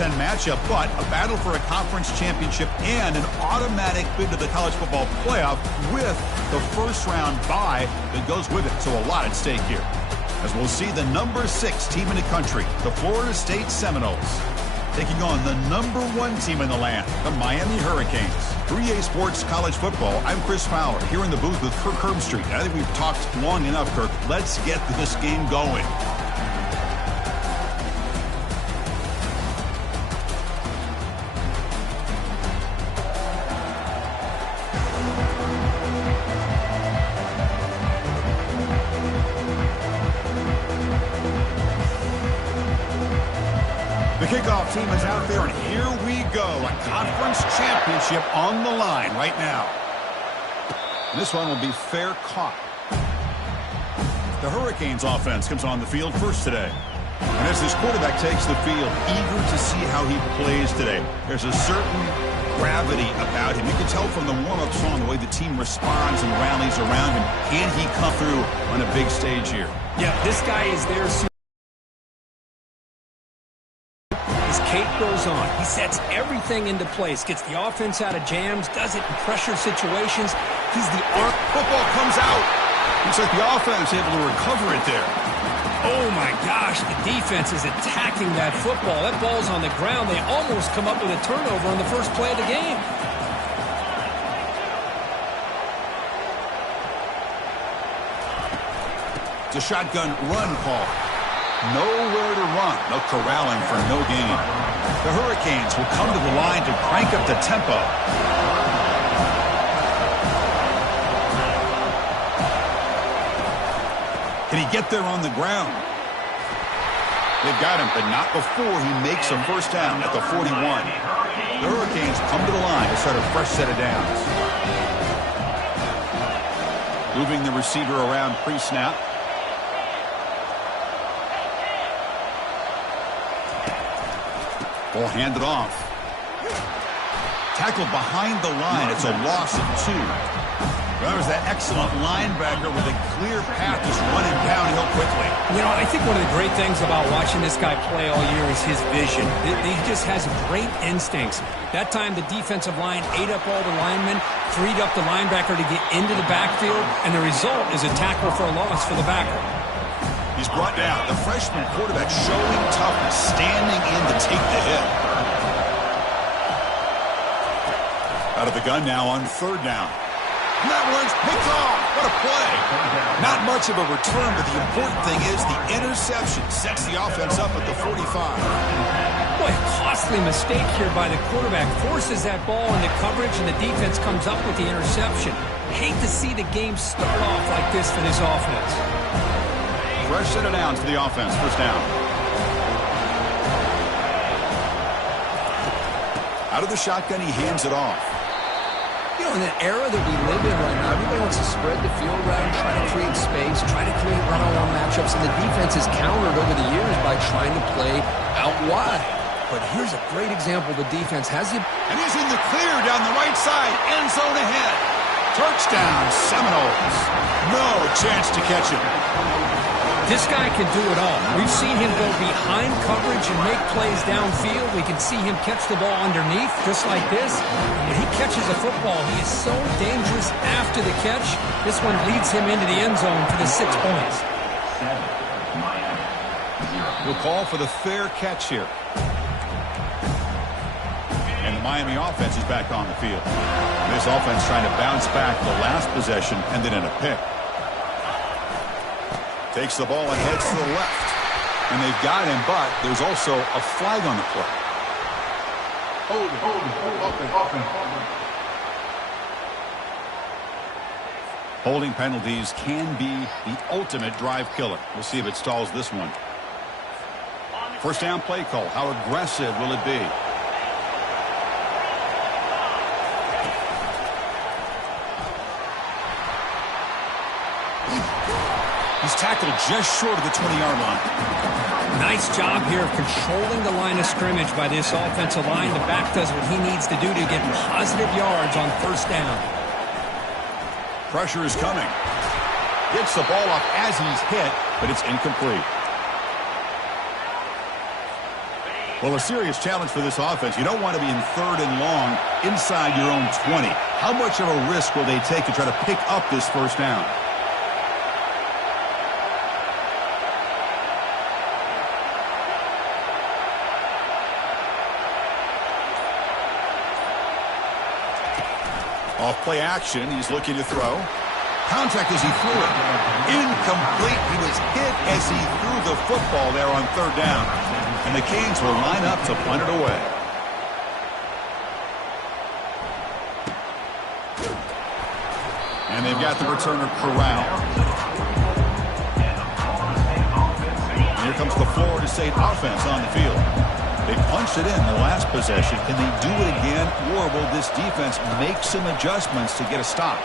10 matchup, but a battle for a conference championship and an automatic bid to the college football playoff with the first-round bye that goes with it. So a lot at stake here, as we'll see the number 6 team in the country, the Florida State Seminoles, taking on the number 1 team in the land, the Miami Hurricanes. 3A Sports College Football, I'm Chris Fowler, here in the booth with Kirk Herbstreit. I think we've talked long enough, Kirk. Let's get this game going. The kickoff team is out there, and here we go. A conference championship on the line right now. This one will be fair caught. The Hurricanes offense comes on the field first today. And as this quarterback takes the field, eager to see how he plays today. There's a certain gravity about him. You can tell from the warm-up song the way the team responds and rallies around him. Can he come through on a big stage here? Yeah, this guy is there. Kate goes on. He sets everything into place, gets the offense out of jams, does it in pressure situations. He's the arm. Football comes out. Looks like the offense able to recover it there. Oh, my gosh. The defense is attacking that football. That ball's on the ground. They almost come up with a turnover on the first play of the game. It's a shotgun run call. Nowhere to run. No corralling for no gain. The Hurricanes will come to the line to crank up the tempo. Can he get there on the ground? They've got him, but not before he makes a first down at the 41. The Hurricanes come to the line to start a fresh set of downs. Moving the receiver around pre-snap. Ball handed off. Tackled behind the line. It's a loss of 2. That was that excellent linebacker with a clear path just running downhill quickly. You know, I think one of the great things about watching this guy play all year is his vision. He just has great instincts. That time the defensive line ate up all the linemen, freed up the linebacker to get into the backfield, and the result is a tackle for a loss for the backer. He's brought down. The freshman quarterback showing toughness, standing in to take the hit. Out of the gun now on 3rd down. And that one's picked off. What a play. Not much of a return, but the important thing is the interception sets the offense up at the 45. Boy, a costly mistake here by the quarterback. Forces that ball into coverage, and the defense comes up with the interception. Hate to see the game start off like this for this offense. Fresh set of downs for the offense. First down. Out of the shotgun, he hands it off. You know, in the era that we live in right now, everybody wants to spread the field around, try to create space, try to create one-on-one matchups, and the defense has countered over the years by trying to play out wide. But here's a great example. The defense has the... And he's in the clear down the right side. End zone ahead. Touchdown, Seminoles. No chance to catch him. This guy can do it all. We've seen him go behind coverage and make plays downfield. We can see him catch the ball underneath, just like this. When he catches a football, he is so dangerous after the catch. This one leads him into the end zone for the 6 points. We'll call for the fair catch here. And the Miami offense is back on the field. This offense trying to bounce back the last possession and then in a pick. Takes the ball and heads to the left. And they've got him, but there's also a flag on the play. Holding penalties can be the ultimate drive killer. We'll see if it stalls this one. First down play call. How aggressive will it be? He's tackled just short of the 20-yard line. Nice job here of controlling the line of scrimmage by this offensive line. The back does what he needs to do to get positive yards on first down. Pressure is coming. Gets the ball off as he's hit, but it's incomplete. Well, a serious challenge for this offense. You don't want to be in 3rd and long inside your own 20. How much of a risk will they take to try to pick up this first down? Off play action, he's looking to throw. Contact as he threw it. Incomplete. He was hit as he threw the football there on 3rd down. And the Canes will line up to punt it away. And they've got the returner corralled. And here comes the Florida State offense on the field. They punched it in the last possession. Can they do it again, or will this defense make some adjustments to get a stop?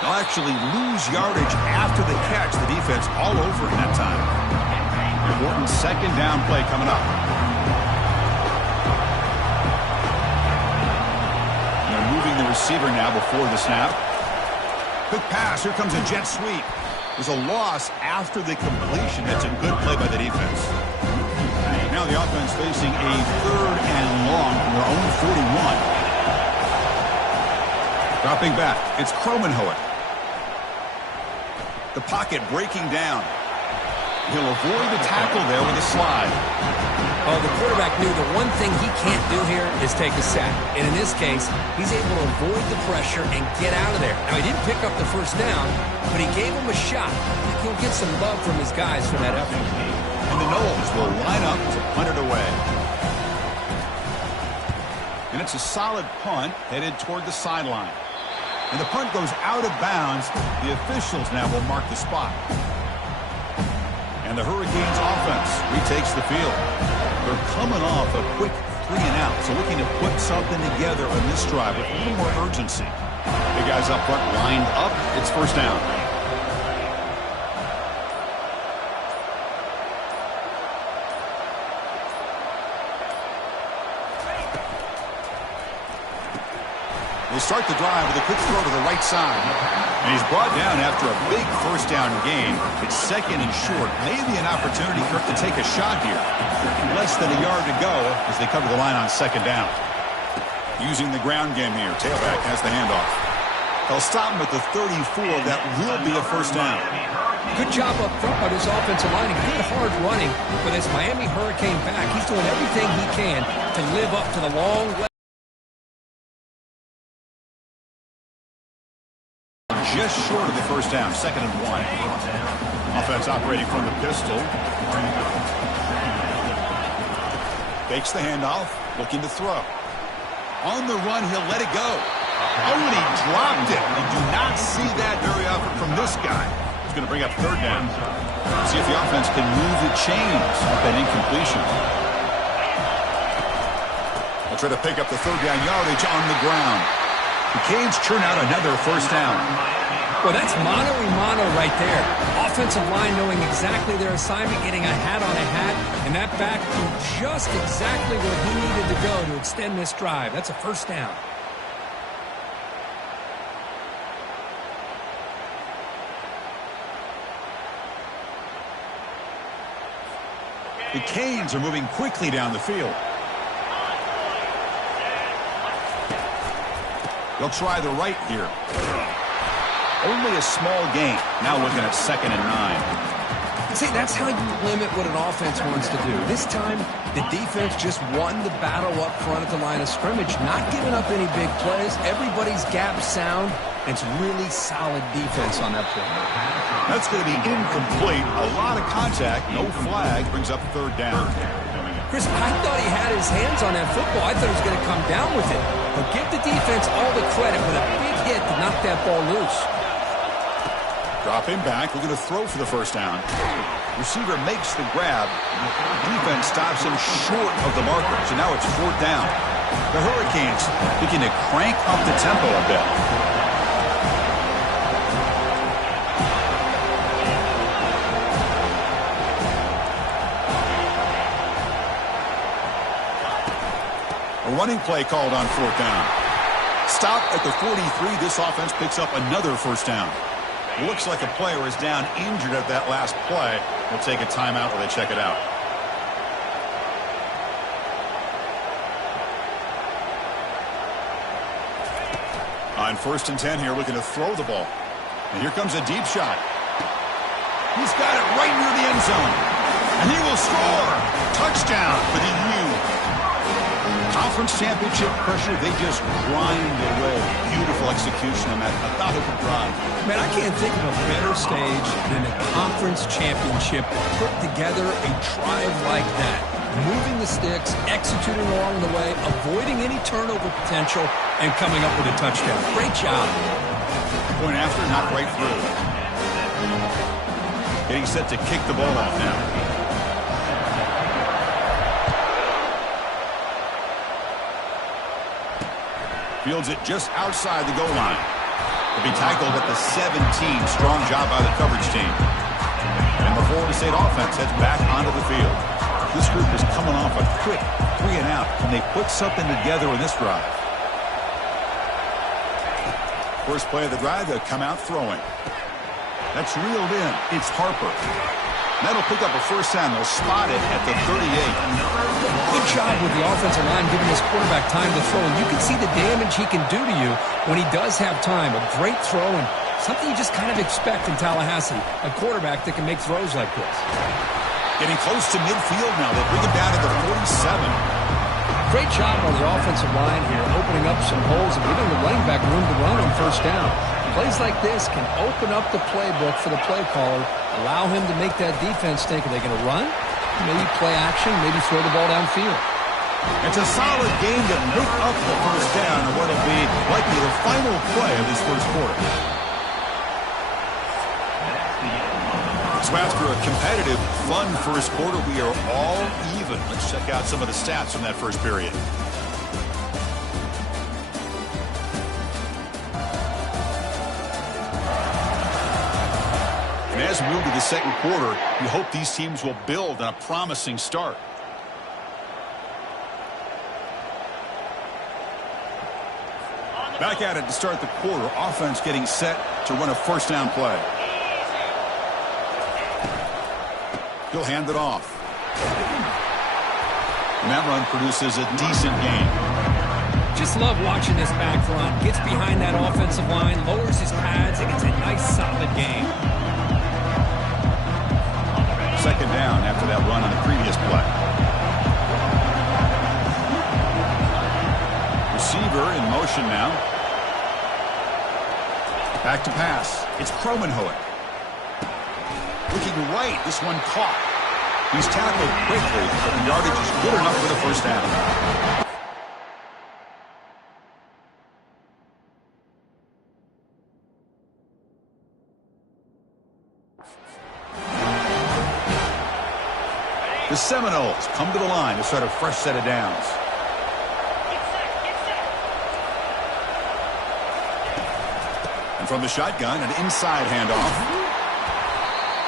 They'll actually lose yardage after the catch. The defense all over in that time. Important 2nd down play coming up. They're moving the receiver now before the snap. Quick pass. Here comes a jet sweep. There's a loss after the completion. That's a good play by the defense. Now the offense facing a 3rd and long from their own 41. Dropping back, it's Cromenhoek. The pocket breaking down. He'll avoid the tackle there with a slide. Oh, the quarterback knew the one thing he can't do here is take a sack. And in this case, he's able to avoid the pressure and get out of there. Now, he didn't pick up the first down, but he gave him a shot. He'll get some love from his guys for that effort. And the Noles will line up to punt it away. And it's a solid punt headed toward the sideline. And the punt goes out of bounds. The officials now will mark the spot. And the Hurricanes offense retakes the field. They're coming off a quick 3 and out, so looking to put something together on this drive with a little more urgency. The guys up front lined up. It's 1st down. They start the drive with a quick throw to the right side. And he's brought down after a big 1st down gain. It's 2nd and short. Maybe an opportunity for him to take a shot here. Less than a yard to go as they cover the line on 2nd down. Using the ground game here. Tailback has the handoff. They'll stop him at the 34. That will be a 1st down. Good job up front by this offensive line and good hard running for this Miami Hurricane back. He's doing everything he can to live up to the long way. Just short of the 1st down, 2nd and 1. Offense operating from the pistol. Fakes the handoff, looking to throw. On the run, he'll let it go. Oh, and he dropped it. You do not see that very often from this guy. He's going to bring up 3rd down. See if the offense can move the chains with that incompletion. They'll try to pick up the 3rd down yardage on the ground. The Canes churn out another 1st down. Well, that's mano-a-mano right there. Offensive line knowing exactly their assignment, getting a hat on a hat, and that back knew just exactly where he needed to go to extend this drive. That's a 1st down. The Canes are moving quickly down the field. They'll try the right here. Only a small gain. Now looking at 2nd and 9. See, that's how you limit what an offense wants to do. This time, the defense just won the battle up front at the line of scrimmage, not giving up any big plays. Everybody's gap sound. It's really solid defense on that play. That's going to be incomplete. A lot of contact. No flag. Brings up 3rd down. Chris, I thought he had his hands on that football. I thought he was going to come down with it. But give the defense all the credit with a big hit to knock that ball loose. Dropping back, looking to throw for the 1st down. Receiver makes the grab. Defense stops him short of the marker. So now it's 4th down. The Hurricanes looking to crank up the tempo a bit. A running play called on 4th down. Stop at the 43. This offense picks up another 1st down. Looks like a player is down injured at that last play. We'll take a timeout while they check it out. On 1st and 10 here, looking to throw the ball. And here comes a deep shot. He's got it right near the end zone. And he will score. Touchdown for the U. Conference championship pressure, they just grind away. Beautiful execution on that methodical drive. Man, I can't think of a better stage than a conference championship to put together a drive like that. Moving the sticks, executing along the way, avoiding any turnover potential, and coming up with a touchdown. Great job. Point after, not right through. Getting set to kick the ball off now. Fields it just outside the goal line. He'll be tackled at the 17. Strong job by the coverage team. And the Florida State offense heads back onto the field. This group is coming off a quick 3 and out, and they put something together in this drive. First play of the drive, they'll come out throwing. That's reeled in. It's Harper. That'll pick up a first down. They'll spot it at the 38. Good job with the offensive line giving his quarterback time to throw. And you can see the damage he can do to you when he does have time. A great throw and something you just kind of expect in Tallahassee. A quarterback that can make throws like this. Getting close to midfield now. They bring him down to the 47. Great job on the offensive line here, opening up some holes and giving the running back room to run on first down. Plays like this can open up the playbook for the play caller, allow him to make that defense think, are they going to run? Maybe play action, maybe throw the ball downfield. It's a solid game to pick up the first down in what will be likely the final play of this first quarter. So after a competitive, fun first quarter, we are all even. Let's check out some of the stats from that first period. And as we move to the second quarter, we hope these teams will build on a promising start. Back at it to start the quarter. Offense getting set to run a first down play. He'll hand it off. And that run produces a decent gain. Just love watching this back front. Gets behind that offensive line, lowers his pads, and gets a nice solid gain. Second down after that run on the previous play. Receiver in motion now. Back to pass. It's Cromenhoek. Looking right, this one caught. He's tackled quickly, but the yardage is good enough for the first down. The Seminoles come to the line to start a fresh set of downs. And from the shotgun, an inside handoff.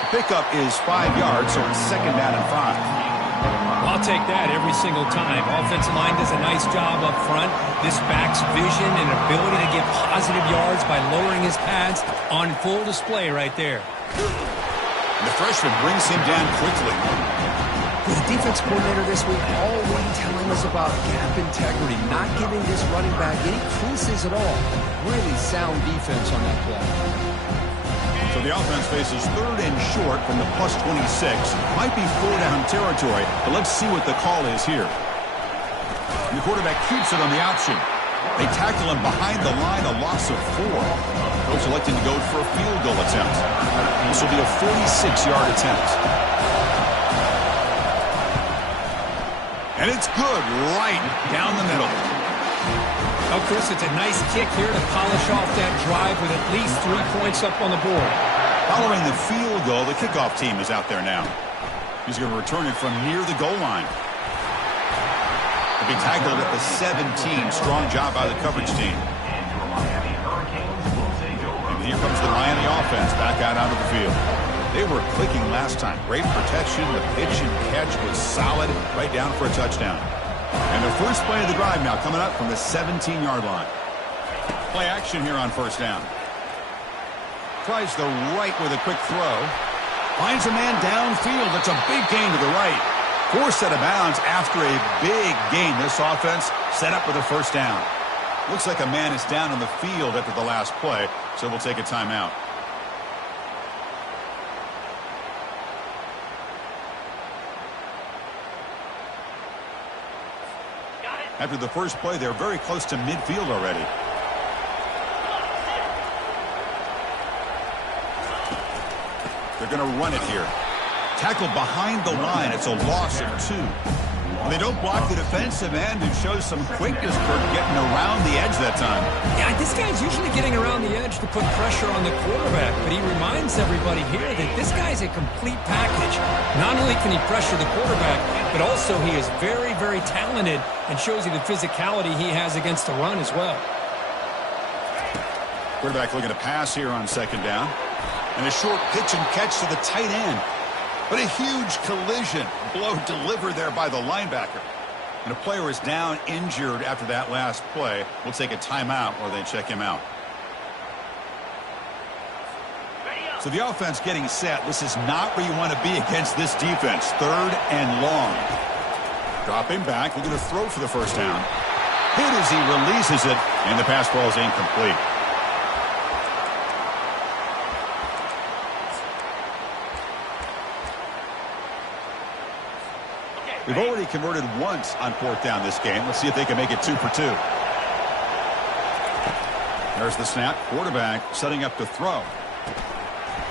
Pickup is 5 yards, so it's second down and 5. I'll take that every single time. Offensive line does a nice job up front. This back's vision and ability to get positive yards by lowering his pads on full display right there. And the freshman brings him down quickly. The defense coordinator this week already telling us about gap integrity, not giving this running back any creases at all. Really sound defense on that play. So the offense faces third and short from the plus 26. Might be 4-down territory, but let's see what the call is here. And the quarterback keeps it on the option. They tackle him behind the line, a loss of 4. Coach electing to go for a field goal attempt. This will be a 46-yard attempt. And it's good right down the middle. Oh, Chris, it's a nice kick here to polish off that drive with at least 3 points up on the board. Following the field goal, the kickoff team is out there now. He's going to return it from near the goal line. He'll be tackled at the 17. Strong job by the coverage team. And here comes the Miami offense back out onto the field. They were clicking last time. Great protection. The pitch and catch was solid. Right down for a touchdown. And the first play of the drive now coming up from the 17-yard line. Play action here on first down. Tries the right with a quick throw. Finds a man downfield. It's a big gain to the right. Forced out of bounds after a big gain. This offense set up with a first down. Looks like a man is down on the field after the last play, so we'll take a timeout. After the first play, they're very close to midfield already. They're going to run it here. Tackled behind the line. It's a loss of 2. They don't block the defensive end and shows some quickness for getting around the edge that time. Yeah, this guy's usually getting around the edge to put pressure on the quarterback, but he reminds everybody here that this guy's a complete package. Not only can he pressure the quarterback, but also he is very, very talented and shows you the physicality he has against the run as well. Quarterback looking to pass here on second down. And a short pitch and catch to the tight end. But a huge collision blow delivered there by the linebacker. And a player is down injured after that last play. We'll take a timeout while they check him out. So the offense getting set. This is not where you want to be against this defense. 3rd and long. Dropping back. Looking to throw for the first down. Hit as he releases it. And the pass ball is incomplete. They've already converted once on 4th down this game. Let's see if they can make it 2 for 2. There's the snap. Quarterback setting up to throw.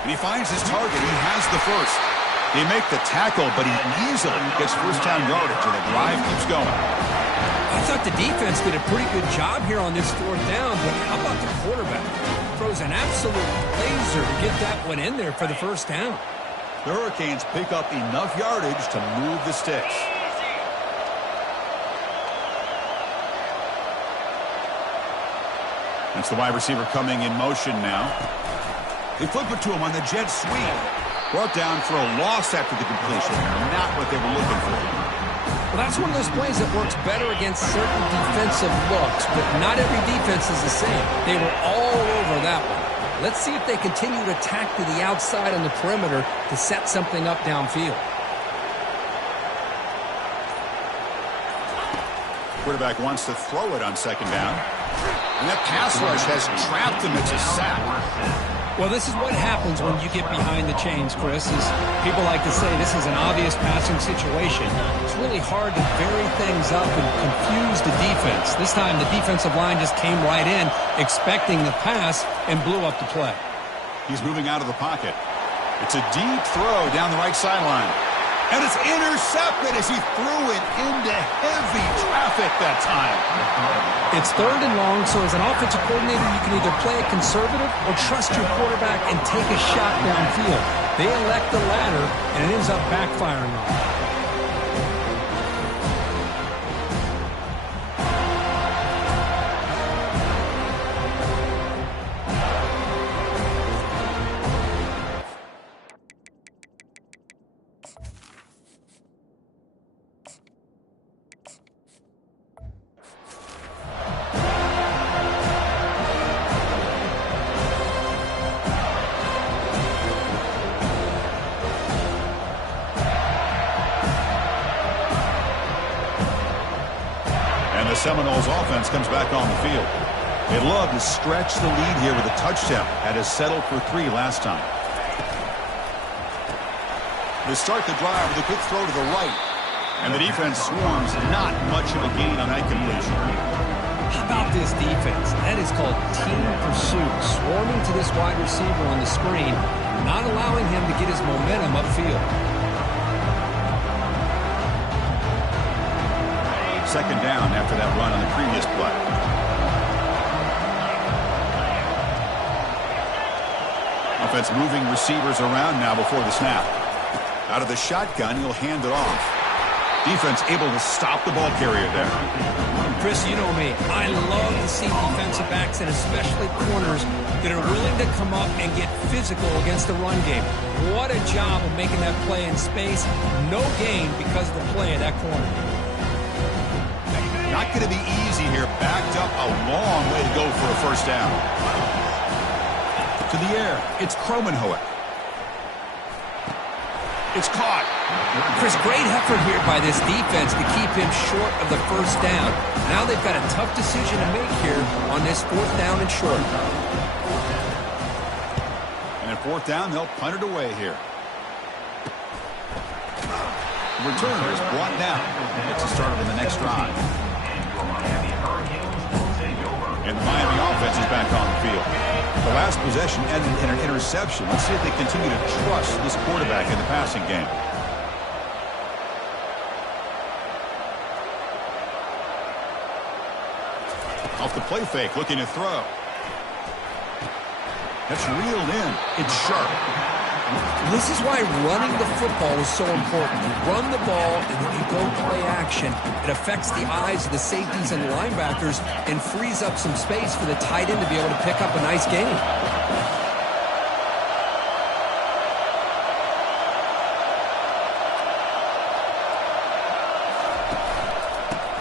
And he finds his target. He has the first. They make the tackle, but he easily gets first down yardage, and the drive keeps going. I thought the defense did a pretty good job here on this 4th down, but how about the quarterback? Throws an absolute laser to get that one in there for the first down. The Hurricanes pick up enough yardage to move the sticks. That's the wide receiver coming in motion now. They flip it to him on the jet sweep. Brought down for a loss after the completion. Not what they were looking for. Well, that's one of those plays that works better against certain defensive looks, but not every defense is the same. They were all over that one. Let's see if they continue to tack to the outside on the perimeter to set something up downfield. Quarterback wants to throw it on second down. And that pass rush has trapped him. It's a sack. Well, this is what happens when you get behind the chains, Chris. Is people like to say this is an obvious passing situation. It's really hard to vary things up and confuse the defense. This time the defensive line just came right in, expecting the pass, and blew up the play. He's moving out of the pocket. It's a deep throw down the right sideline. And it's intercepted as he threw it into heavy traffic that time. It's 3rd and long, so as an offensive coordinator, you can either play it conservative or trust your quarterback and take a shot downfield. They elect the latter, and it ends up backfiring on them. Seminoles offense comes back on the field. They'd love to stretch the lead here with a touchdown. Had us settled for 3 last time. They start the drive with a quick throw to the right. And the defense swarms. Not much of a gain on that completion. How about this defense? That is called team pursuit. Swarming to this wide receiver on the screen, not allowing him to get his momentum upfield. Second down after that run on the previous play. Offense moving receivers around now before the snap. Out of the shotgun, he'll hand it off. Defense able to stop the ball carrier there. Chris, you know me. I love to see defensive backs and especially corners that are willing to come up and get physical against the run game. What a job of making that play in space. No gain because of the play of that corner. Not going to be easy here. Backed up a long way to go for a first down. To the air, it's Kromenhoek. It's caught. Chris, great effort here by this defense to keep him short of the first down. Now they've got a tough decision to make here on this 4th down and short. And at 4th down, they'll punt it away here. The returner is brought down. It's a start on the next drive. And the Miami offense is back on the field. The last possession ended in an interception. Let's see if they continue to trust this quarterback in the passing game. Off the play fake, looking to throw. That's reeled in. It's sharp. This is why running the football is so important. You run the ball, and then you go play action. It affects the eyes of the safeties and the linebackers and frees up some space for the tight end to be able to pick up a nice gain.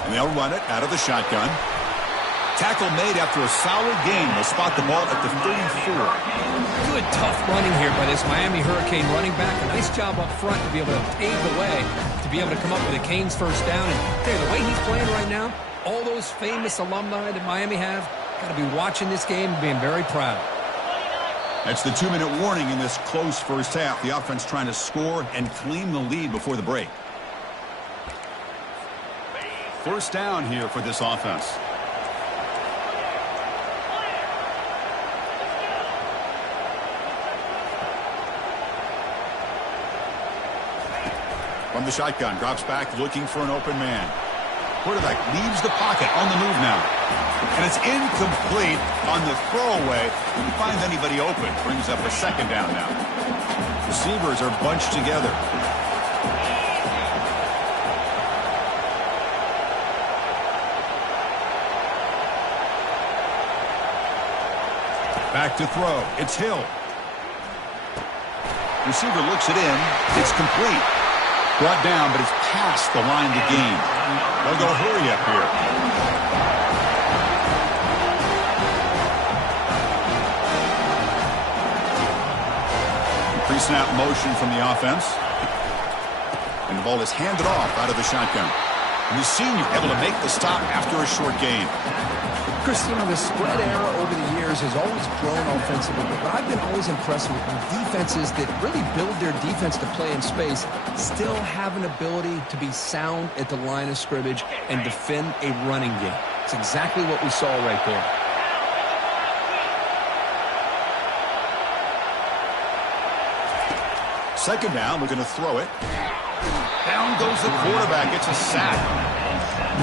And they'll run it out of the shotgun. Tackle made after a solid gain. They'll spot the ball at the 34. Good tough running here by this Miami Hurricane running back. A nice job up front to be able to pave the way, to be able to come up with a Canes first down. And the way he's playing right now, all those famous alumni that Miami have, got to be watching this game and being very proud. That's the 2-minute warning in this close first half. The offense trying to score and claim the lead before the break. First down here for this offense. From the shotgun, drops back, looking for an open man. Quarterback leaves the pocket, on the move now. And it's incomplete on the throwaway. Didn't find anybody open. Brings up a 2nd down now. Receivers are bunched together. Back to throw. It's Hill. Receiver looks it in. It's complete. Brought down, but it's past the line to gain. They'll go hurry up here. Pre-snap motion from the offense. And the ball is handed off out of the shotgun. And the senior able to make the stop after a short gain. Chris, the spread era over the years has always grown offensively, but I've been always impressed with defenses that really build their defense to play in space, still have an ability to be sound at the line of scrimmage and defend a running game. It's exactly what we saw right there. Second down, we're going to throw it. Down goes the quarterback. It's a sack.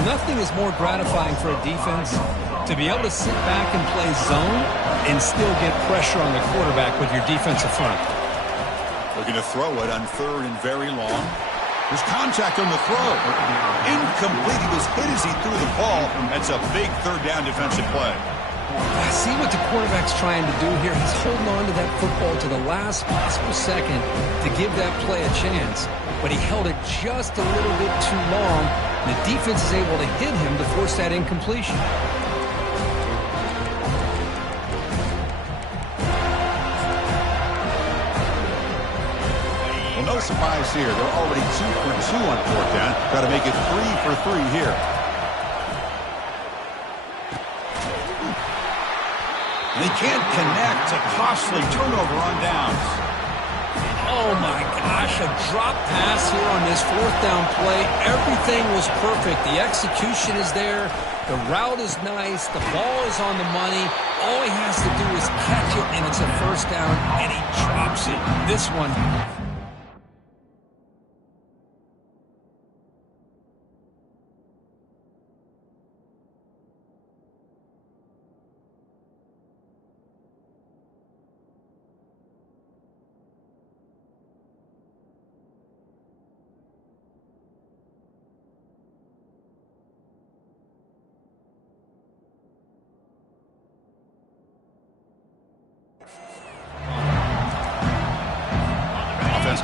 Nothing is more gratifying for a defense to be able to sit back and play zone and still get pressure on the quarterback with your defensive front. Looking to throw it on 3rd and very long. There's contact on the throw. Incomplete. He was hit as he threw the ball. That's a big 3rd down defensive play. See what the quarterback's trying to do here. He's holding on to that football to the last possible second to give that play a chance. But he held it just a little bit too long. And the defense is able to hit him to force that incompletion. No surprise here. They're already 2 for 2 on 4th down. Got to make it 3 for 3 here. And they can't connect. A costly turnover on downs. Oh my gosh, a drop pass here on this 4th down play. Everything was perfect. The execution is there. The route is nice. The ball is on the money. All he has to do is catch it, and it's a 1st down, and he drops it. This one.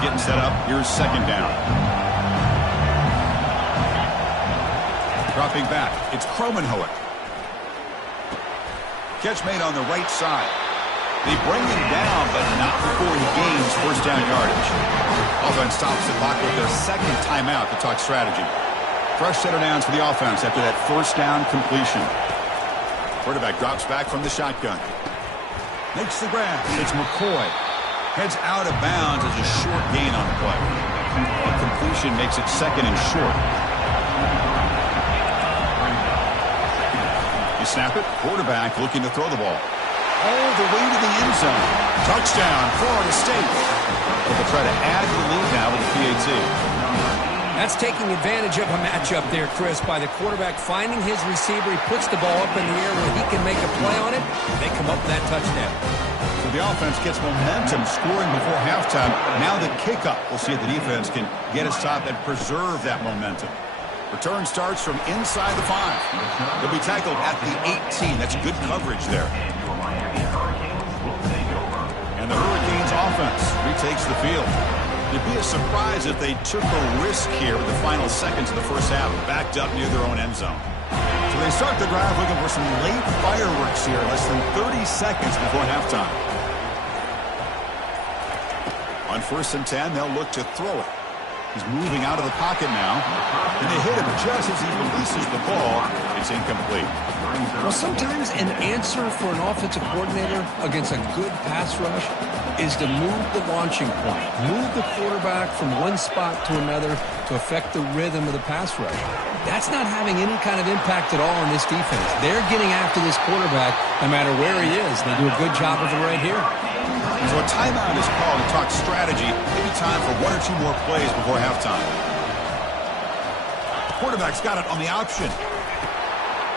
Getting set up. Here's 2nd down. Dropping back. It's Kromenhoek. Catch made on the right side. They bring him down, but not before he gains 1st down yardage. Offense stops the clock with their second timeout to talk strategy. Fresh set of downs for the offense after that first down completion. Quarterback drops back from the shotgun. Makes the grab. It's McCoy. Heads out of bounds as a short gain on the play. A completion makes it second and short. You snap it. Quarterback looking to throw the ball. All the way to the end zone. Touchdown, Florida State. But they'll try to add to the lead now with the PAT. That's taking advantage of a matchup there, Chris, by the quarterback finding his receiver. He puts the ball up in the air where he can make a play on it. They come up with that touchdown. So the offense gets momentum, scoring before halftime. Now the kickoff. We'll see if the defense can get a stop and preserve that momentum. Return starts from inside the 5. They'll be tackled at the 18. That's good coverage there. And the Hurricanes offense retakes the field. It'd be a surprise if they took a risk here with the final seconds of the first half, backed up near their own end zone. So they start the drive looking for some late fireworks here, less than 30 seconds before halftime. On 1st and 10, they'll look to throw it. He's moving out of the pocket now, and they hit him just as he releases the ball. It's incomplete. Well, sometimes an answer for an offensive coordinator against a good pass rush is to move the launching point, move the quarterback from one spot to another to affect the rhythm of the pass rush. That's not having any kind of impact at all on this defense. They're getting after this quarterback no matter where he is. They do a good job of it right here. So a timeout is called to talk strategy. Maybe time for 1 or 2 more plays before halftime. Quarterback's got it on the option.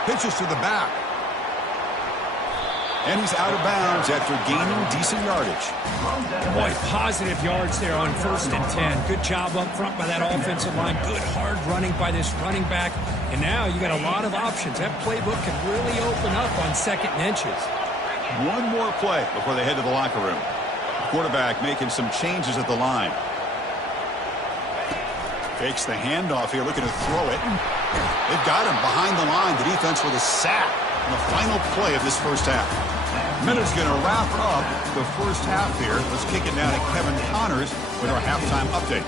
Pitches to the back. And he's out of bounds after gaining decent yardage. Boy, positive yards there on 1st and 10. Good job up front by that offensive line. Good hard running by this running back. And now you got a lot of options. That playbook can really open up on 2nd and inches. 1 more play before they head to the locker room. Quarterback making some changes at the line. Fakes the handoff here, looking to throw it. They've got him behind the line. The defense with a sack on the final play of this first half. Minute's going to wrap up the first half here. Let's kick it down to Kevin Connors with our halftime update.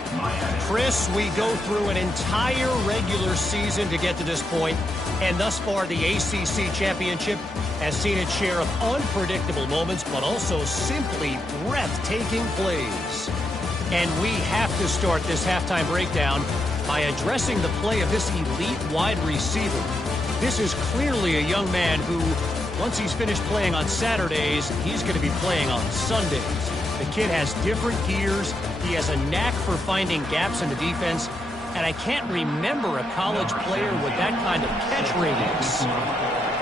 Chris, we go through an entire regular season to get to this point, and thus far the ACC Championship has seen its share of unpredictable moments, but also simply breathtaking plays. And we have to start this halftime breakdown by addressing the play of this elite wide receiver. This is clearly a young man who, once he's finished playing on Saturdays, he's going to be playing on Sundays. The kid has different gears. He has a knack for finding gaps in the defense. And I can't remember a college player with that kind of catch radius.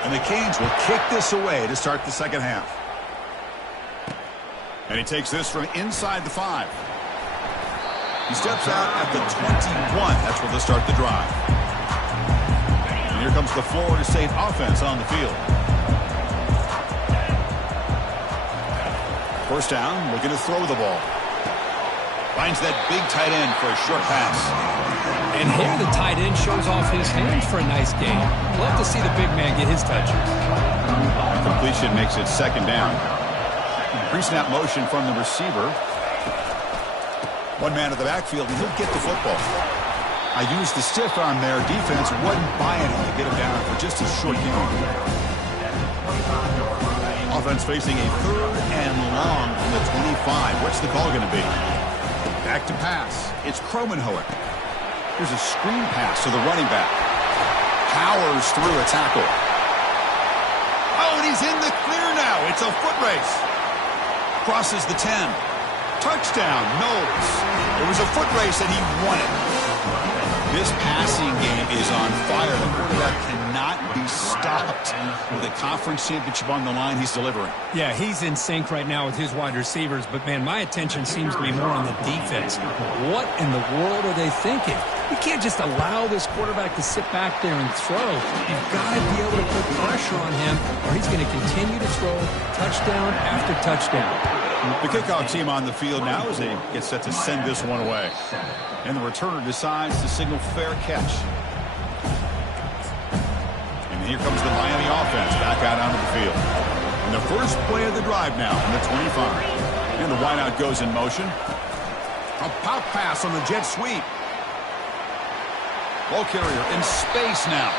And the Canes will kick this away to start the second half. And he takes this from inside the 5. He steps out at the 21. That's where they'll start the drive. And here comes the Florida State offense on the field. First down, looking to throw the ball. Finds that big tight end for a short pass. And here the tight end shows off his hands for a nice gain. Love to see the big man get his touches. Completion makes it second down. Pre-snap motion from the receiver. One man at the backfield, and he'll get the football. I used the stiff arm there. Defense wasn't buying it to get him down for just a short gain. Offense facing a 3rd and long from the 25. What's the call going to be? Back to pass. It's Kromenhoek. Here's a screen pass to the running back. Powers through a tackle. Oh, and he's in the clear now. It's a foot race. Crosses the 10. Touchdown, Knowles. It was a foot race and he won it. This passing game is on fire. The quarterback cannot be stopped. With a conference championship on the line, he's delivering. Yeah, he's in sync right now with his wide receivers. But, man, my attention seems to be more on the defense. What in the world are they thinking? You can't just allow this quarterback to sit back there and throw. You've got to be able to put pressure on him or he's going to continue to throw touchdown after touchdown. The kickoff team on the field now as they get set to send this one away. And the returner decides to signal fair catch. And here comes the Miami offense back out onto the field. And the first play of the drive now from the 25. And the wideout goes in motion. A pop pass on the jet sweep. Ball carrier in space now.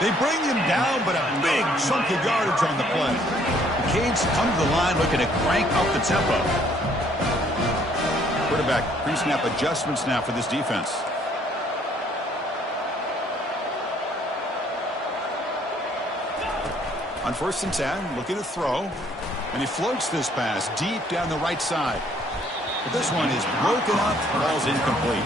They bring him down, but a big chunk of yardage on the play. The Canes come to the line looking to crank up the tempo. Quarterback pre-snap adjustments now for this defense. On 1st and 10, looking to throw. And he floats this pass deep down the right side. But this one is broken up. Ball's incomplete.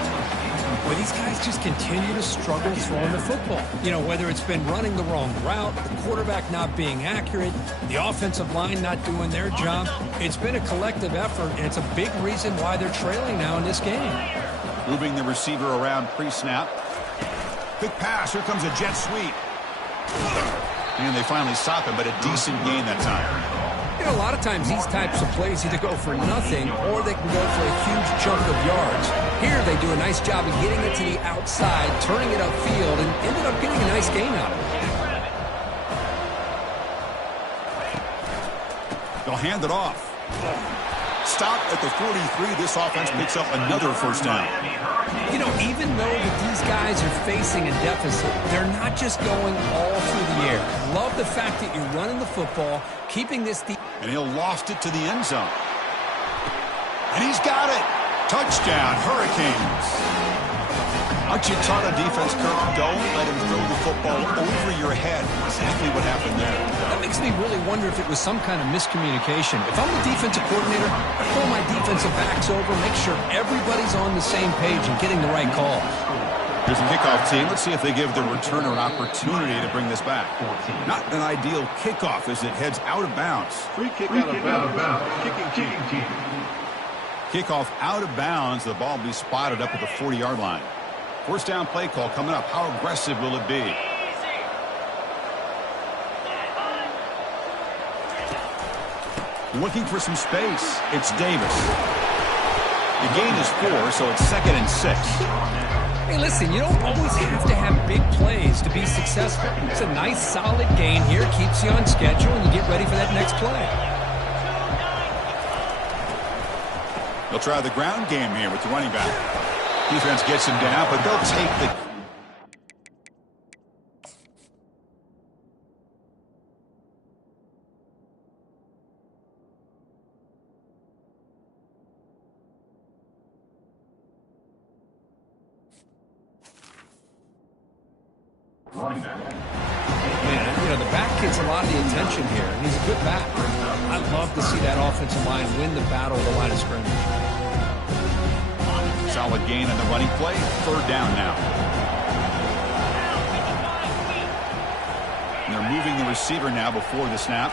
Well, these guys just continue to struggle throwing the football. You know, whether it's been running the wrong route, the quarterback not being accurate, the offensive line not doing their job. It's been a collective effort, and it's a big reason why they're trailing now in this game. Moving the receiver around pre-snap. Quick pass. Here comes a jet sweep. And they finally stop him, but a decent gain that time. You know, a lot of times these types of plays either go for nothing or they can go for a huge chunk of yards. Here they do a nice job of getting it to the outside, turning it upfield, and ended up getting a nice gain out of it. They'll hand it off. Stop at the 43. This offense picks up another first down. You know, even though that these guys are facing a deficit, they're not just going all through the air. Love the fact that you're running the football, keeping this deep. And he'll loft it to the end zone. And he's got it. Touchdown, Hurricanes. Aren't you taught a defense, Kirk? Don't let him throw the football over your head. Exactly what happened there. That makes me really wonder if it was some kind of miscommunication. If I'm the defensive coordinator, I pull my defensive backs over, make sure everybody's on the same page and getting the right call. Here's the kickoff team. Let's see if they give the returner an opportunity to bring this back. Not an ideal kickoff as it heads out of bounds. Free kick out of bounds. Kicking team. Kickoff out of bounds. The ball will be spotted up at the 40-yard line. First down play call coming up. How aggressive will it be? Looking for some space. It's Davis. The gain is 4, so it's 2nd and 6. Hey, listen, you don't always have to have big plays to be successful. It's a nice, solid gain here. Keeps you on schedule, and you get ready for that next play. They'll try the ground game here with the running back. Defense gets him down, but they'll take the... Man, you know, the back gets a lot of the attention here, and he's a good back. I love to see that offensive line win the battle of the line of scrimmage. Solid gain on the running play. 3rd down now. And they're moving the receiver now before the snap.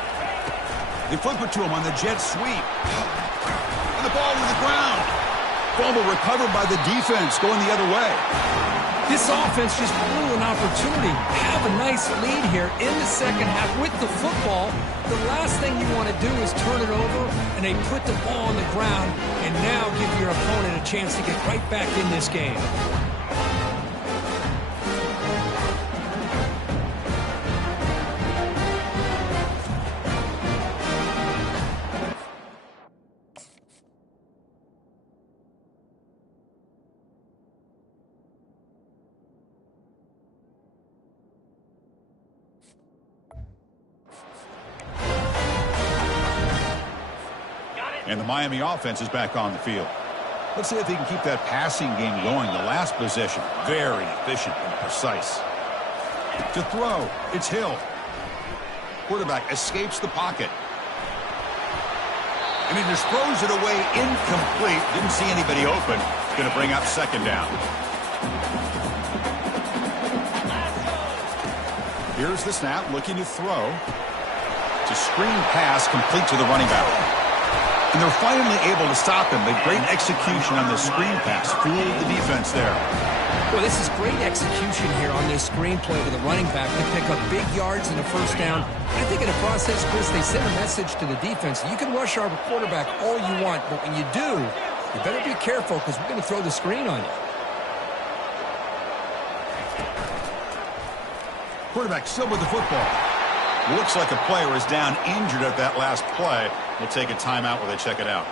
They flip it to him on the jet sweep. And the ball to the ground. Fumble recovered by the defense going the other way. This offense just blew an opportunity. Have a nice lead here in the second half with the football. The last thing you want to do is turn it over, and they put the ball on the ground and now give your opponent a chance to get right back in this game. And the Miami offense is back on the field. Let's see if they can keep that passing game going. The last possession, very efficient and precise. To throw, it's Hill. Quarterback escapes the pocket. And he just throws it away incomplete. Didn't see anybody open. Going to bring up 2nd down. Here's the snap, looking to throw. It's a screen pass complete to the running back. And they're finally able to stop him. But great execution on the screen pass. Fooled the defense there. Well, this is great execution here on this screen play to the running back to pick up big yards and a first down. I think in the process, Chris, they send a message to the defense. You can rush our quarterback all you want, but when you do, you better be careful because we're going to throw the screen on you. Quarterback still with the football. Looks like a player is down injured at that last play. We'll take a timeout while they check it out.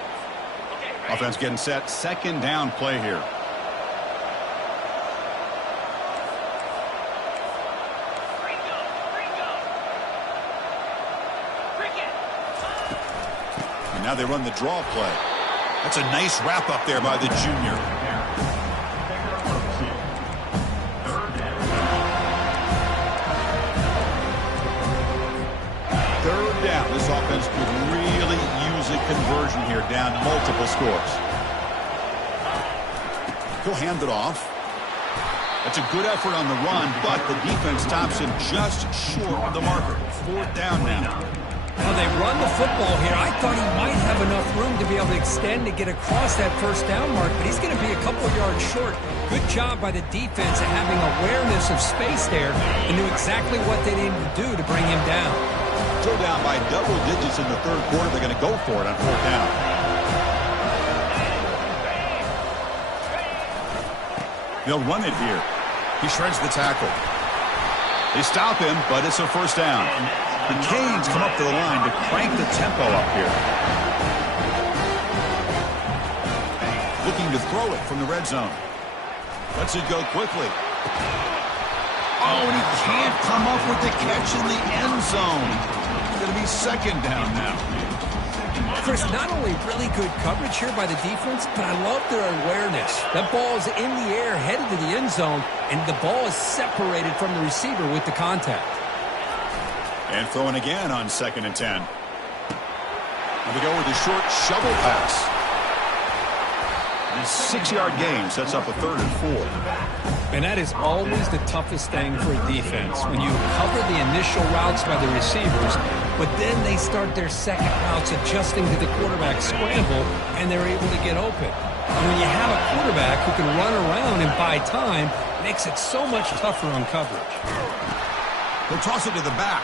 Offense getting set. Second down play here. And now they run the draw play. That's a nice wrap up there by the junior. Third down. This offense could really use a conversion here, down multiple scores. He'll hand it off. That's a good effort on the run, but the defense stops him just short of the marker. Fourth down now. Well, they run the football here. I thought he might have enough room to be able to extend to get across that first down mark, but he's going to be a couple yards short. Good job by the defense of having awareness of space there and knew exactly what they needed to do to bring him down. Still down by double digits in the third quarter. They're going to go for it on fourth down. They'll run it here. He shreds the tackle. They stop him, but it's a first down. The Canes come up to the line to crank the tempo up here. Looking to throw it from the red zone. Lets it go quickly. Oh, and he can't come up with the catch in the end zone. It's going to be second down now. Chris, not only really good coverage here by the defense, but I love their awareness. That ball is in the air, headed to the end zone, and the ball is separated from the receiver with the contact. And throwing again on 2nd and 10. And they go with a short shovel pass. This 6-yard gain sets up a 3rd and 4. And that is always the toughest thing for a defense, when you cover the initial routes by the receivers, but then they start their second routes adjusting to the quarterback scramble, and they're able to get open. And when you have a quarterback who can run around and buy time, it makes it so much tougher on coverage. They'll toss it to the back.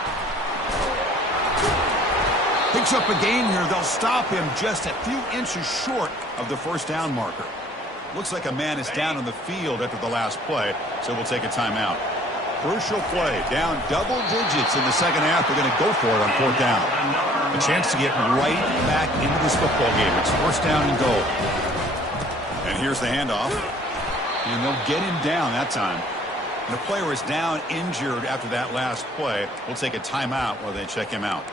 Picks up a gain here. They'll stop him just a few inches short of the first down marker. Looks like a man is down on the field after the last play, so we'll take a timeout. Crucial play, down double digits in the second half. They're going to go for it on fourth down. A chance to get right back into this football game. It's first down and goal. And here's the handoff. And they'll get him down that time. And the player is down injured after that last play. We'll take a timeout while they check him out.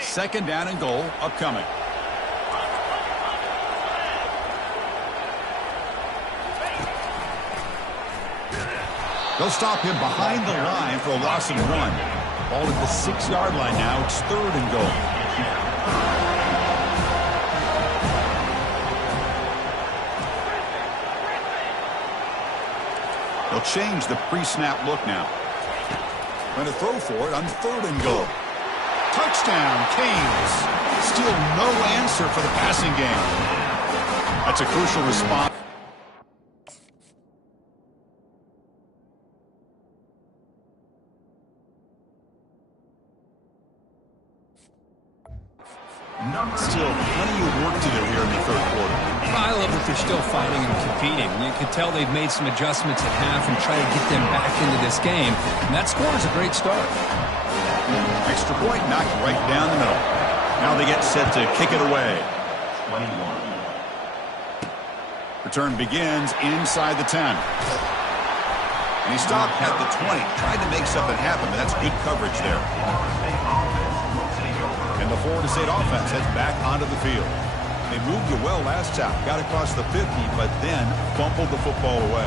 Second down and goal upcoming. They'll stop him behind the line for a loss of 1. Ball at the 6-yard line now. It's 3rd and goal. They'll change the pre-snap look now. Going to throw for it on 3rd and goal. Touchdown, Canes. Still no answer for the passing game. That's a crucial response. Still plenty of work to do here in the third quarter. I love that they're still fighting and competing. You can tell they've made some adjustments at half and try to get them back into this game. And that score is a great start. Extra point knocked right down the middle. Now they get set to kick it away. 21. Return begins inside the 10. And he stopped at the 20. Tried to make something happen, but that's good coverage there. And the Florida State offense heads back onto the field. They moved it well last time. Got across the 50, but then fumbled the football away.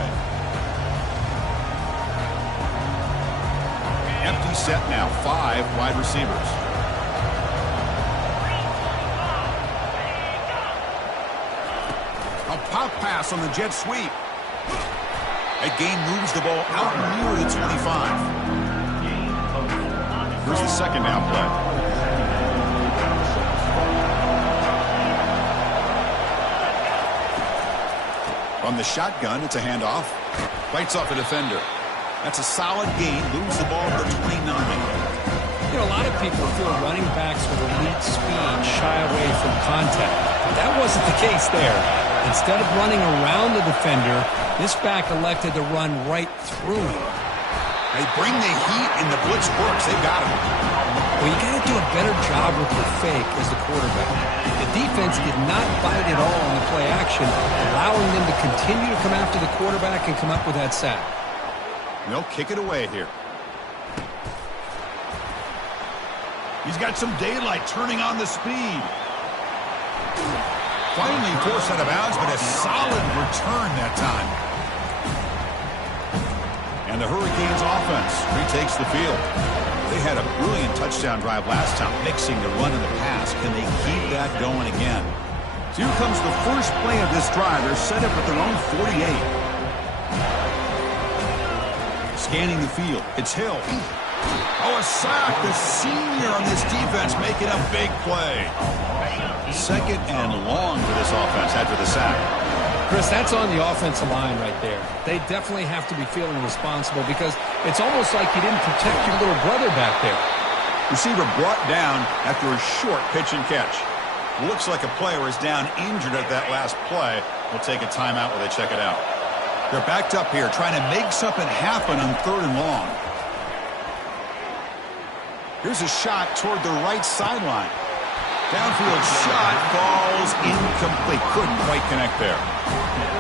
Empty set now, 5 wide receivers. A pop pass on the jet sweep. That gain moves the ball out near the 25. Here's the second down play. From the shotgun, it's a handoff. Bites off a defender. That's a solid gain. Moves the ball to the 29. You know, a lot of people feel running backs with elite speed shy away from contact. But that wasn't the case there. Instead of running around the defender, this back elected to run right through him. They bring the heat and the blitz works. They've got him. Well, you got to do a better job with your fake as the quarterback. The defense did not bite at all in the play action, allowing them to continue to come after the quarterback and come up with that sack. They'll kick it away here. He's got some daylight turning on the speed. Finally forced out of bounds, but a solid return that time. And the Hurricanes offense retakes the field. They had a brilliant touchdown drive last time, mixing the run and the pass. Can they keep that going again? So here comes the first play of this drive. They're set up at their own 48. Scanning the field. It's Hill. Oh, a sack. The senior on this defense making a big play. Second and long for this offense after the sack. Chris, that's on the offensive line right there. They definitely have to be feeling responsible because it's almost like you didn't protect your little brother back there. Receiver brought down after a short pitch and catch. Looks like a player is down injured at that last play. We'll take a timeout while they check it out. They're backed up here trying to make something happen on 3rd and long. Here's a shot toward the right sideline. Downfield shot falls incomplete. Couldn't quite connect there.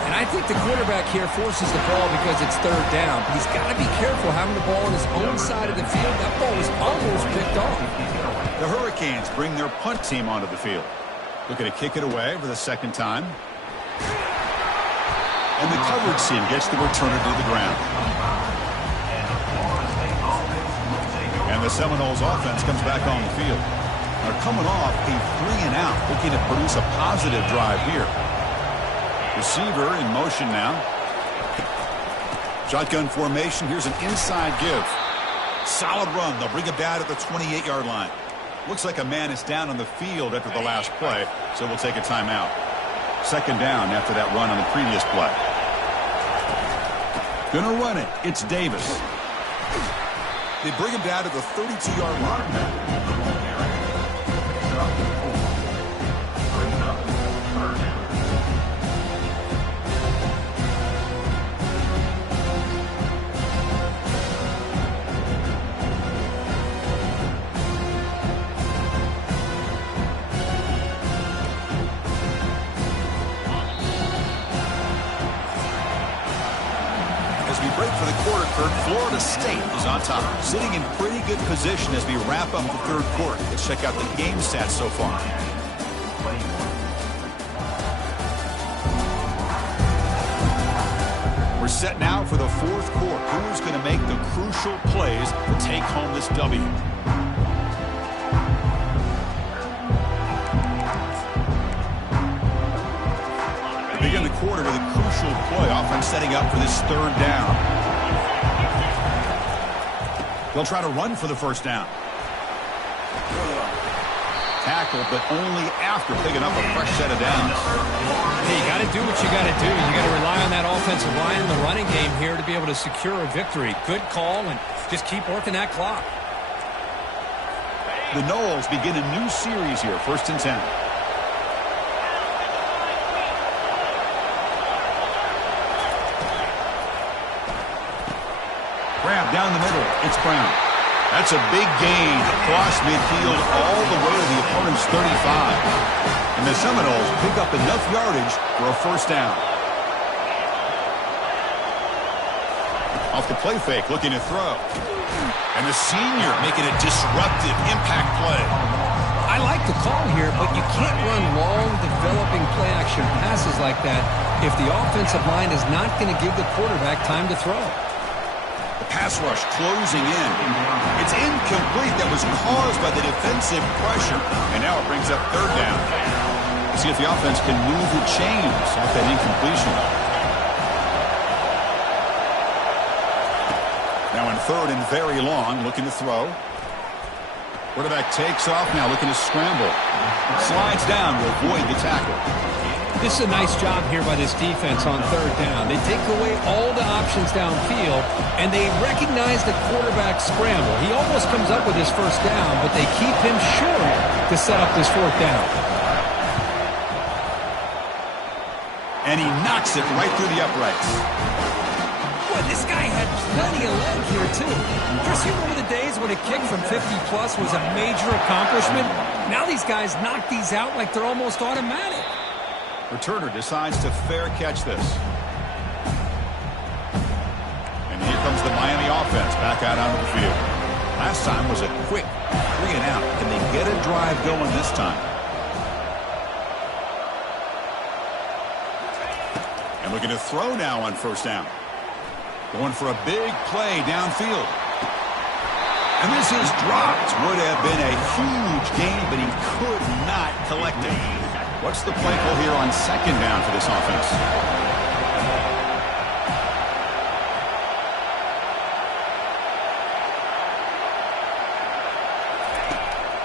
And I think the quarterback here forces the ball because it's 3rd down. But he's got to be careful having the ball on his own side of the field. That ball was almost picked off. The Hurricanes bring their punt team onto the field. Looking to kick it away for the second time. And the coverage team gets the returner to the ground. And the Seminoles offense comes back on the field. They're coming off a 3-and-out, looking to produce a positive drive here. Receiver in motion now. Shotgun formation. Here's an inside give. Solid run. They'll bring it down at the 28-yard line. Looks like a man is down on the field after the last play, so we'll take a timeout. Second down after that run on the previous play. Gonna run it. It's Davis. They bring him down to the 32-yard line. Break for the quarter, Kurt. Florida State is on top, sitting in pretty good position as we wrap up the 3rd quarter. Let's check out the game stats so far. We're set now for the 4th quarter. Who's going to make the crucial plays to take home this W? Begin the quarter with a crucial play. Offense setting up for this 3rd down. They'll try to run for the 1st down. Tackle, but only after picking up a fresh set of downs. Hey, you got to do what you got to do. You got to rely on that offensive line in the running game here to be able to secure a victory. Good call, and just keep working that clock. The Noles begin a new series here. 1st and 10. Grab down the middle. It's Brown. That's a big gain across midfield all the way to the opponent's 35. And the Seminoles pick up enough yardage for a 1st down. Off the play fake, looking to throw. And the senior making a disruptive impact play. I like the call here, but you can't run long, developing play-action passes like that if the offensive line is not going to give the quarterback time to throw. The pass rush closing in. It's incomplete. That was caused by the defensive pressure. And now it brings up 3rd down. See if the offense can move the chains off that incompletion. Now in 3rd and very long, looking to throw. Quarterback takes off now, looking to scramble. Slides down to avoid the tackle. This is a nice job here by this defense on 3rd down. They take away all the options downfield, and they recognize the quarterback scramble. He almost comes up with his 1st down, but they keep him short to set up this 4th down. And he knocks it right through the uprights. Boy, This guy had plenty of leg here, too. Chris, you remember the days when a kick from 50-plus was a major accomplishment? Now these guys knock these out like they're almost automatic. Returner decides to fair catch this. And here comes the Miami offense back out onto the field. Last time was a quick 3 and out. Can they get a drive going this time? And looking to throw now on first down. Going for a big play downfield. And this is dropped. Would have been a huge gain, but he could not collect it. What's the play call here on second down for this offense?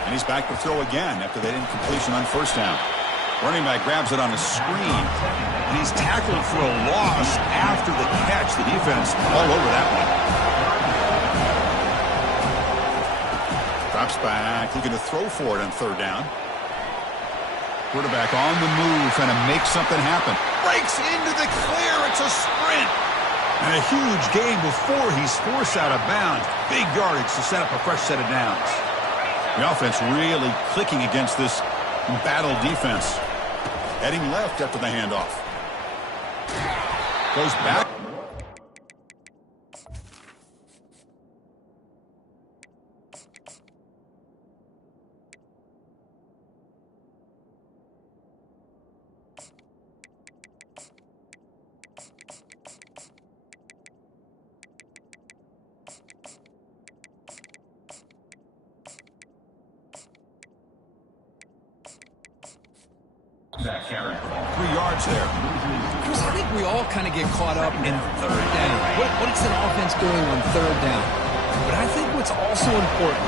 And he's back to throw again after that incompletion on first down. Running back grabs it on a screen, and he's tackled for a loss after the catch. The defense all over that one. Drops back, looking to throw for it on third down. Quarterback on the move, trying to make something happen. Breaks into the clear. It's a sprint. And a huge gain before he's forced out of bounds. Big yardage to set up a fresh set of downs. The offense really clicking against this battle defense. Heading left after the handoff. Goes back. That carry. 3 yards there. Chris, I think we all kind of get caught up in third down. What is an offense doing on third down? But I think what's also important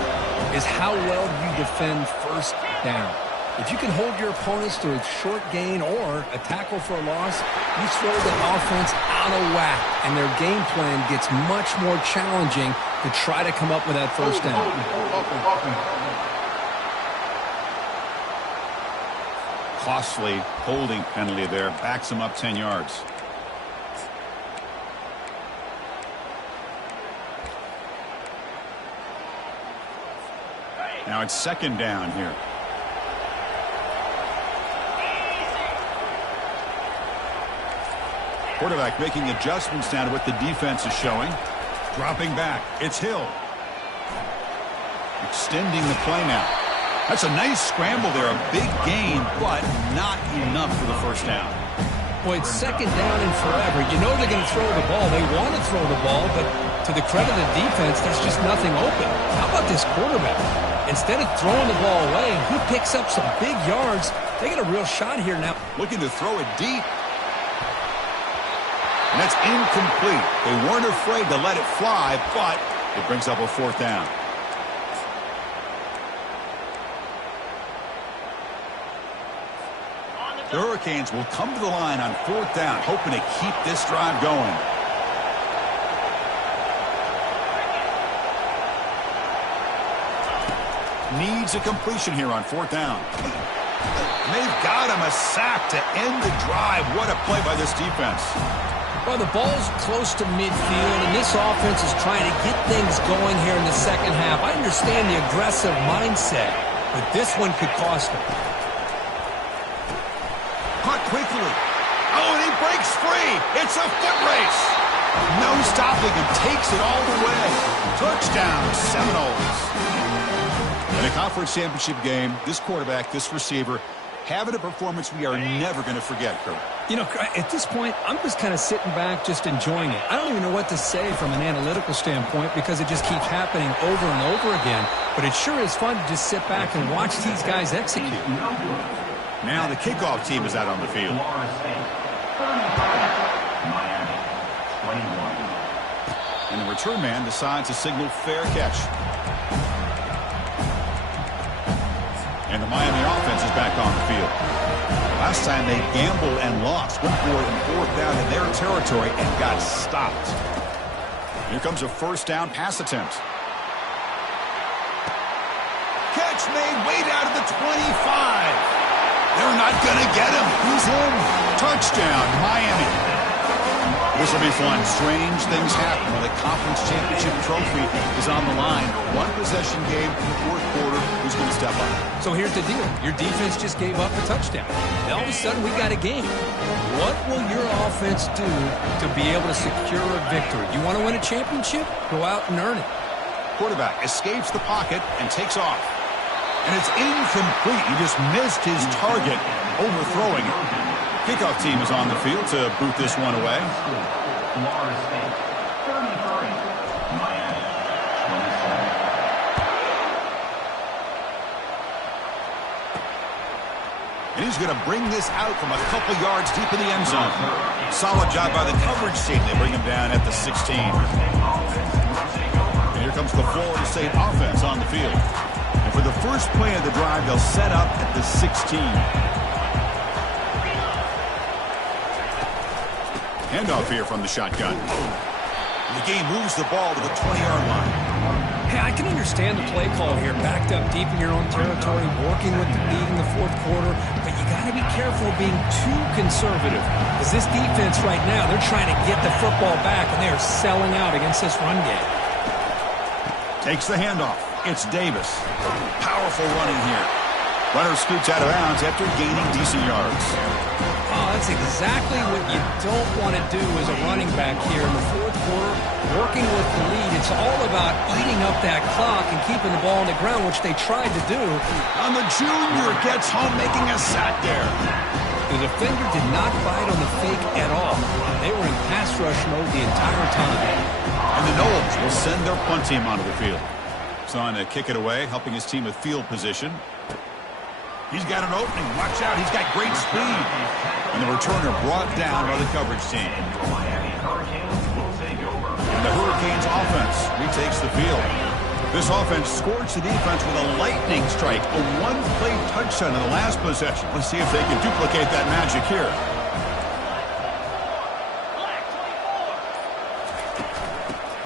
is how well you defend first down. If you can hold your opponents to a short gain or a tackle for a loss, you throw the offense out of whack, and their game plan gets much more challenging to try to come up with that first down. Costly holding penalty there. Backs him up 10 yards. Now it's second down here. Quarterback making adjustments now to what the defense is showing. Dropping back. It's Hill. Extending the play now. That's a nice scramble there. A big gain, but not enough for the first down. Boy, it's second down and forever. You know they're going to throw the ball. They want to throw the ball, but to the credit of the defense, there's just nothing open. How about this quarterback? Instead of throwing the ball away, he picks up some big yards. They get a real shot here now. Looking to throw it deep. And that's incomplete. They weren't afraid to let it fly, but it brings up a fourth down. The Hurricanes will come to the line on fourth down, hoping to keep this drive going. Needs a completion here on fourth down. And they've got him a sack to end the drive. What a play by this defense. Well, the ball's close to midfield, and this offense is trying to get things going here in the second half. I understand the aggressive mindset, but this one could cost them. Caught quickly. Oh, and he breaks free. It's a foot race. No stopping him. Takes it all the way. Touchdown, Seminoles. In a conference championship game, this quarterback, this receiver, having a performance we are never going to forget, Kurt. You know, at this point, I'm just kind of sitting back, just enjoying it. I don't even know what to say from an analytical standpoint because it just keeps happening over and over again. But it sure is fun to just sit back and watch these guys execute. Now the kickoff team is out on the field. And the return man decides to signal fair catch. And the Miami offense is back on the field. Last time they gambled and lost. Went for it in fourth down in their territory and got stopped. Here comes a first down pass attempt. Catch made way down to the 25. They're not going to get him. He's in. Touchdown, Miami. This will be fun. Strange things happen when the conference championship trophy is on the line. One possession game in the fourth quarter. Who's going to step up? So here's the deal. Your defense just gave up a touchdown. Now all of a sudden we got a game. What will your offense do to be able to secure a victory? You want to win a championship? Go out and earn it. Quarterback escapes the pocket and takes off. And it's incomplete. He just missed his target, overthrowing it. Kickoff team is on the field to boot this one away. Florida State, 33. Miami, 27. And he's going to bring this out from a couple yards deep in the end zone. Solid job by the coverage team. They bring him down at the 16. And here comes the Florida State offense on the field. And for the first play of the drive, they'll set up at the 16. Handoff here from the shotgun. The game moves the ball to the 20-yard line. Hey, I can understand the play call here, backed up deep in your own territory, working with the lead in the fourth quarter, but you got to be careful of being too conservative, because this defense right now, they're trying to get the football back, and they are selling out against this run game. Takes the handoff. It's Davis. Powerful running here. Runner scoots out of bounds after gaining decent yards. Oh, that's exactly what you don't want to do as a running back here in the fourth quarter. Working with the lead, it's all about eating up that clock and keeping the ball on the ground, which they tried to do. And the junior gets home making a sack there. The defender did not bite on the fake at all. They were in pass rush mode the entire time. And the Noles will send their punt team onto the field. He's on to kick it away, helping his team with field position. He's got an opening. Watch out. He's got great speed. And the returner brought down by the coverage team. And the Hurricanes offense retakes the field. This offense scorched the defense with a lightning strike. A one-play touchdown in the last possession. Let's see if they can duplicate that magic here.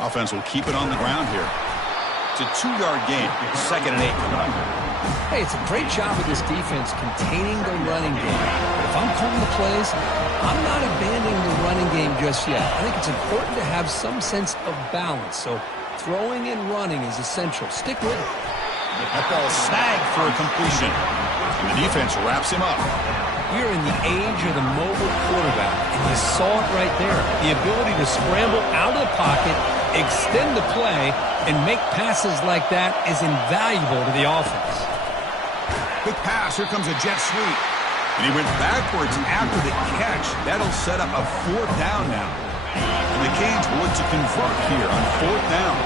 Offense will keep it on the ground here. It's a 2-yard gain. 2nd and 8 coming up. Hey, it's a great job of this defense containing the running game. But if I'm calling the plays, I'm not abandoning the running game just yet. I think it's important to have some sense of balance. So throwing and running is essential. Stick with it. That ball snagged for a completion. And the defense wraps him up. We're in the age of the mobile quarterback, and you saw it right there. The ability to scramble out of the pocket, extend the play, and make passes like that is invaluable to the offense. Quick pass. Here comes a jet sweep. And he went backwards after the catch. That'll set up a 4th down now. And the Canes will look to convert here on 4th down.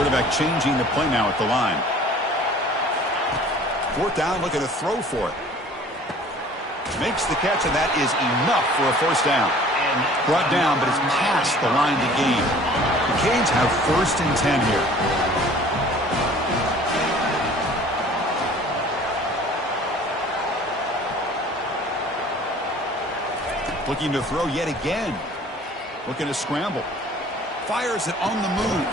Quarterback changing the play now at the line. 4th down, looking to throw for it. Makes the catch, and that is enough for a 1st down. Brought down, but it's past the line to gain. The Canes have 1st and 10 here. Looking to throw yet again. Looking to scramble. Fires it on the move.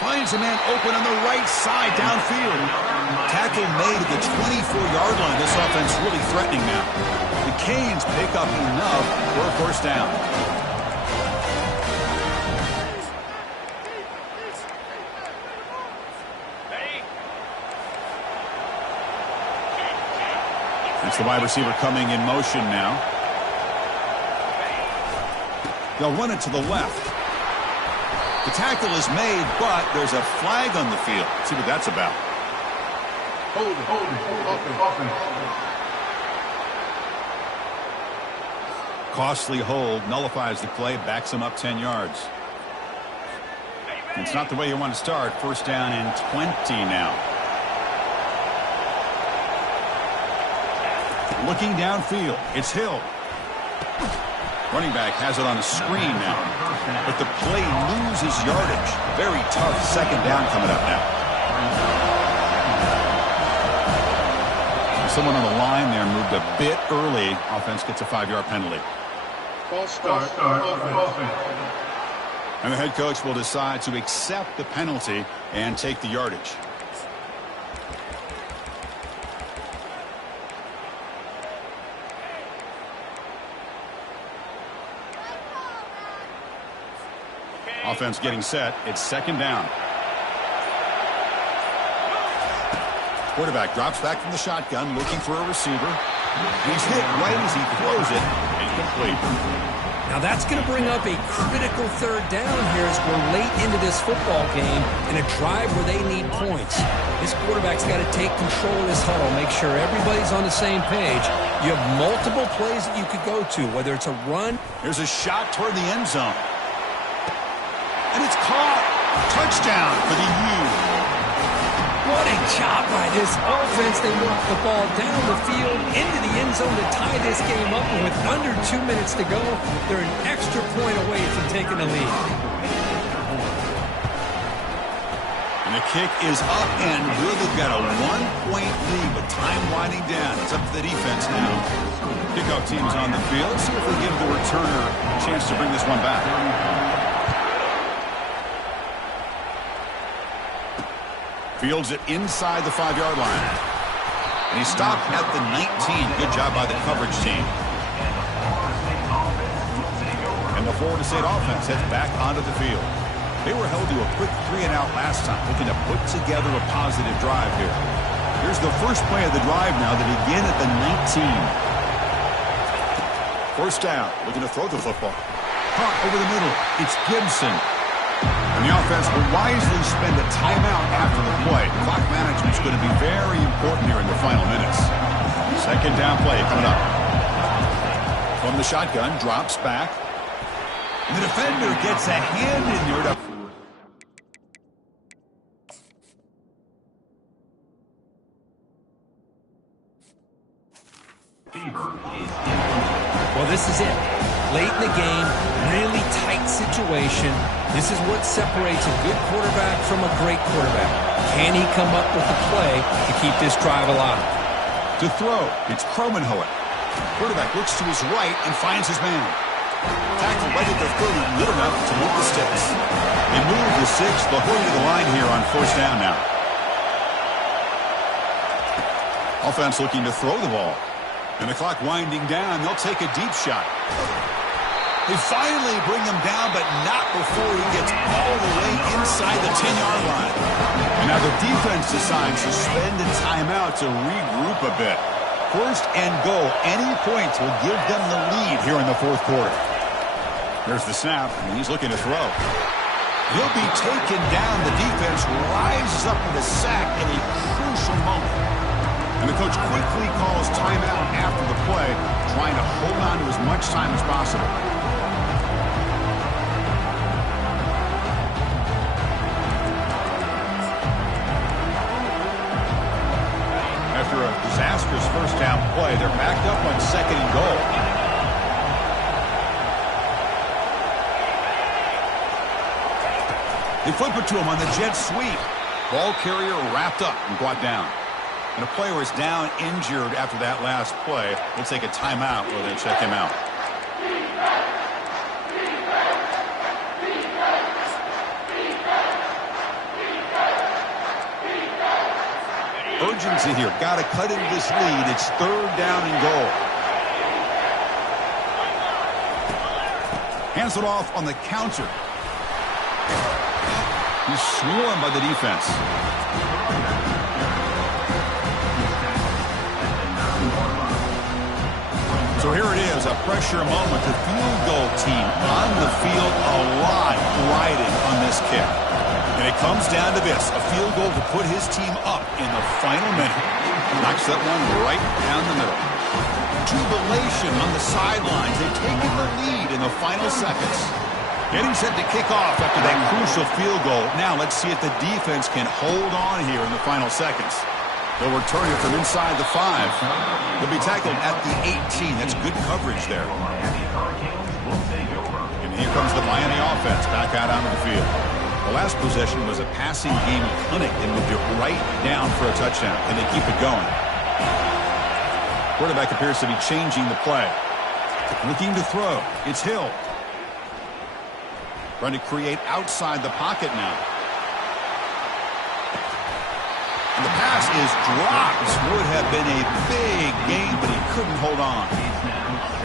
Finds a man open on the right side downfield. Tackle made at the 24-yard line. This offense really threatening now. The Canes pick up enough for a 1st down. It's the wide receiver coming in motion now. They'll run it to the left. The tackle is made, but there's a flag on the field. Let's see what that's about. Hold it. Costly hold, nullifies the play, backs him up 10 yards. It's not the way you want to start. 1st down and 20 now. Looking downfield, it's Hill. Running back has it on a screen now. But the play loses yardage. Very tough 2nd down coming up now. Someone on the line there moved a bit early. Offense gets a 5-yard penalty. False start. And the head coach will decide to accept the penalty and take the yardage. Offense getting set. It's second down. Quarterback drops back from the shotgun, looking for a receiver. He's hit right as he throws it. Incomplete. Now that's going to bring up a critical third down here as we're late into this football game in a drive where they need points. This quarterback's got to take control of this huddle, make sure everybody's on the same page. You have multiple plays that you could go to, whether it's a run. Here's a shot toward the end zone. And it's caught. Touchdown for the U. What a job by this offense. They work the ball down the field into the end zone to tie this game up. And with under 2 minutes to go, they're an extra point away from taking the lead. And the kick is up and good. They've got a 1-point lead with time winding down. It's up to the defense now. Kickoff team's on the field. Let's see if they give the returner a chance to bring this one back. Fields it inside the 5-yard line. And he stopped at the 19. Good job by the coverage team. And the Florida State offense heads back onto the field. They were held to a quick 3-and-out last time, looking to put together a positive drive here. Here's the first play of the drive now. They begin at the 19. First down, looking to throw the football. Caught over the middle. It's Gibson. And the offense will wisely spend a timeout after the play. Clock management is going to be very important here in the final minutes. Second down play coming up. From the shotgun, drops back. And the defender gets a hand in there. Well, this is it. Late in the game, really tight situation. This is what separates a good quarterback from a great quarterback. Can he come up with a play to keep this drive alive? To throw, it's Cromenhoek. Quarterback looks to his right and finds his man. Tackle right at the 30, good enough to move the sticks. They move the 6. They'll hurry to the line here on first down now. Offense looking to throw the ball. And the clock winding down, they'll take a deep shot. They finally bring him down, but not before he gets all the way inside the 10-yard line. And now the defense decides to spend a timeout to regroup a bit. First and goal. Any points will give them the lead here in the fourth quarter. There's the snap, and he's looking to throw. He'll be taken down. The defense rises up with a sack in a crucial moment. And the coach quickly calls timeout after the play, trying to hold on to as much time as possible. After a disastrous first down play, they're backed up on second and goal. They flip it to him on the jet sweep. Ball carrier wrapped up and brought down. And a player is down injured after that last play. We'll take a timeout where they check him out. Urgency here. Got to cut into this lead. It's third down and goal. Hands it off on the counter. He's swarmed by the defense. So here it is, a pressure moment. The field goal team on the field alive, riding on this kick. And it comes down to this, a field goal to put his team up in the final minute. Knocks that one right down the middle. Jubilation on the sidelines. They've taken the lead in the final seconds. Getting set to kick off after that crucial field goal. Now let's see if the defense can hold on here in the final seconds. They'll return it from inside the 5. They'll be tackled at the 18. That's good coverage there. And here comes the Miami offense back out onto the field. The last possession was a passing game clinic. They moved it right down for a touchdown, and they keep it going. Quarterback appears to be changing the play. Looking to throw. It's Hill. Trying to create outside the pocket now. And the pass is dropped. Would have been a big game, but he couldn't hold on.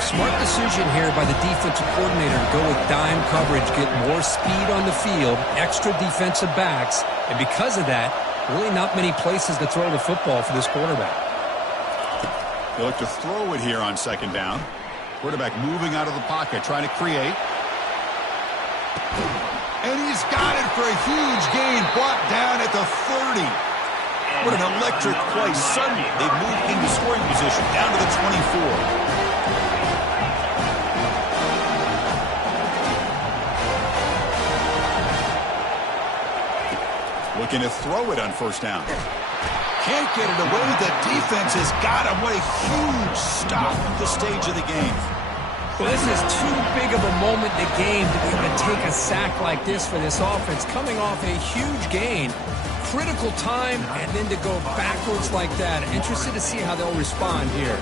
Smart decision here by the defensive coordinator to go with dime coverage, get more speed on the field, extra defensive backs, and because of that, really not many places to throw the football for this quarterback. They look to throw it here on second down. Quarterback moving out of the pocket, trying to create. And he's got it for a huge gain, brought down at the 30. What an electric play. Suddenly, they've moved into scoring position, down to the 24. Looking to throw it on first down. Can't get it away. The defense has got him. What a huge stop at this stage of the game. Well, this is too big of a moment in the game to be able to take a sack like this for this offense. Coming off a huge gain, critical time, and then to go backwards like that. Interested to see how they'll respond here.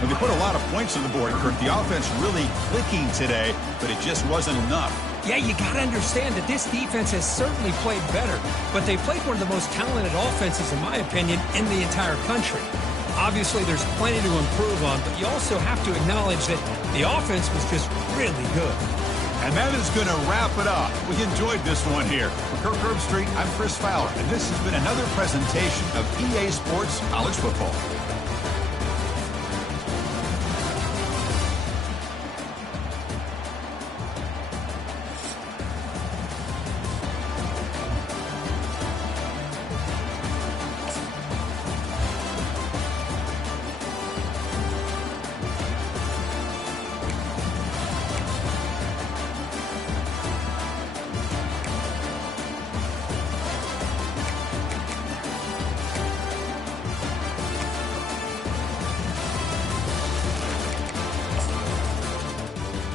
Well, they put a lot of points on the board, Kirk. The offense really clicking today, but it just wasn't enough. Yeah, you got to understand that this defense has certainly played better, but they played one of the most talented offenses, in my opinion, in the entire country. Obviously, there's plenty to improve on, but you also have to acknowledge that the offense was just really good. And that is going to wrap it up. We enjoyed this one here. For Kirk Herbstreit, I'm Chris Fowler, and this has been another presentation of EA Sports College Football.